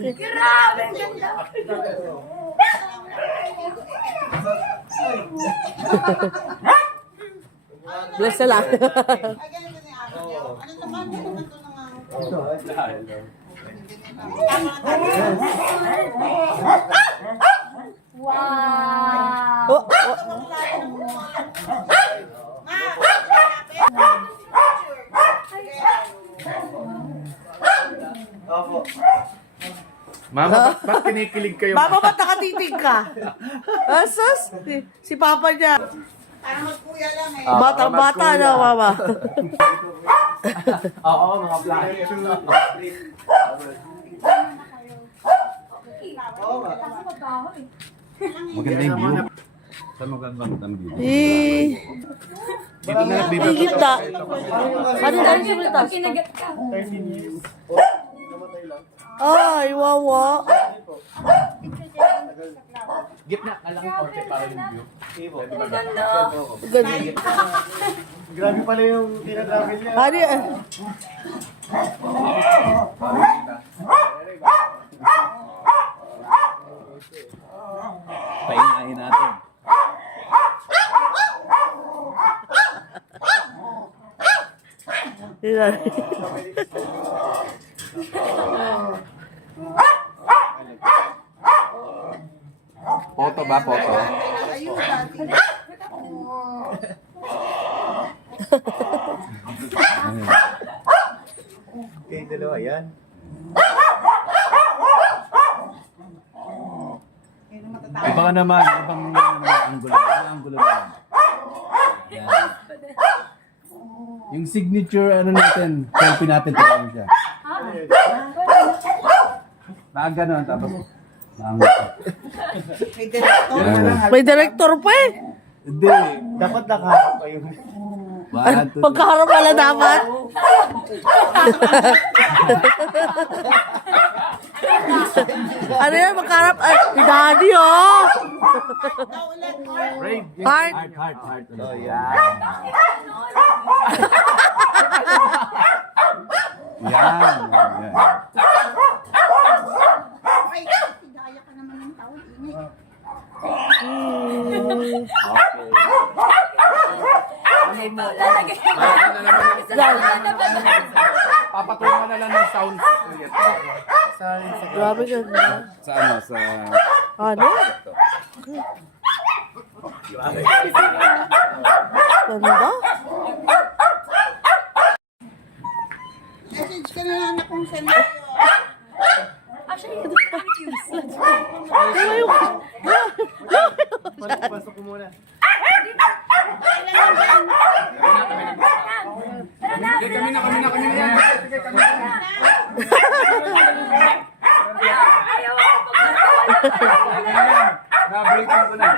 Grabe, ganda. Bless na lang. Wow. Mama, ba't kinikilig kayo? Mama, ba't nakatitig ka? Asas? Si Papa niya. Para magkuya lang eh. Bata-bata na, Mama. Oo, mga vlogger. Maganda yung view. Saan magandang view? Dito na nagbibigay. Higit na. Ano tayo siya ulit? Kinagat ka. Ay, wawa. Gitna na lang konti para yung view. Ganda. Ganun. Grabe pala yung tinatravel niya. Ano yan? Pahingahin natin. Yan. Photo ba? Photo? Ayun, dati. Okay, dalawa yan. Iba ka naman. Ibang angulo. Ibang angulo naman. Yan. Yung signature ano natin, selfie natin, tignan mo siya. Nakaganon, tapos naangat. May director pa eh. Hindi. Dapat nakaharap pa yung... Pagkaharap pala dapat. Ano yan? Magkaharap. Ay, si Daddy oh. Brave. Heart. Heart. Oh, yan. Yan. Ay, hidaya ka naman ng tao. Init. Papatungan na lang ng sound. Grabe ganda. Sa ano? Sa... Ano? Ganda? Message ka na lang na kung saan kayo. Pasok ko muna. Kami na yan. Na-breaking ko na.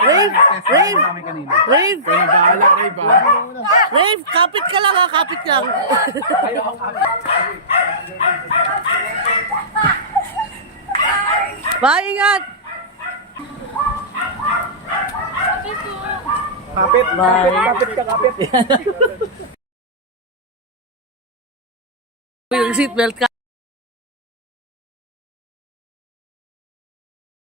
Rave! Rave! Kami kanina. Rave! Kaya bahala, Rave, ha? Rave! Kapit ka lang ha! Kapit lang. Bye! Ingat! Kapit! Bye! Kapit ka, kapit! Yung seatbelt ka.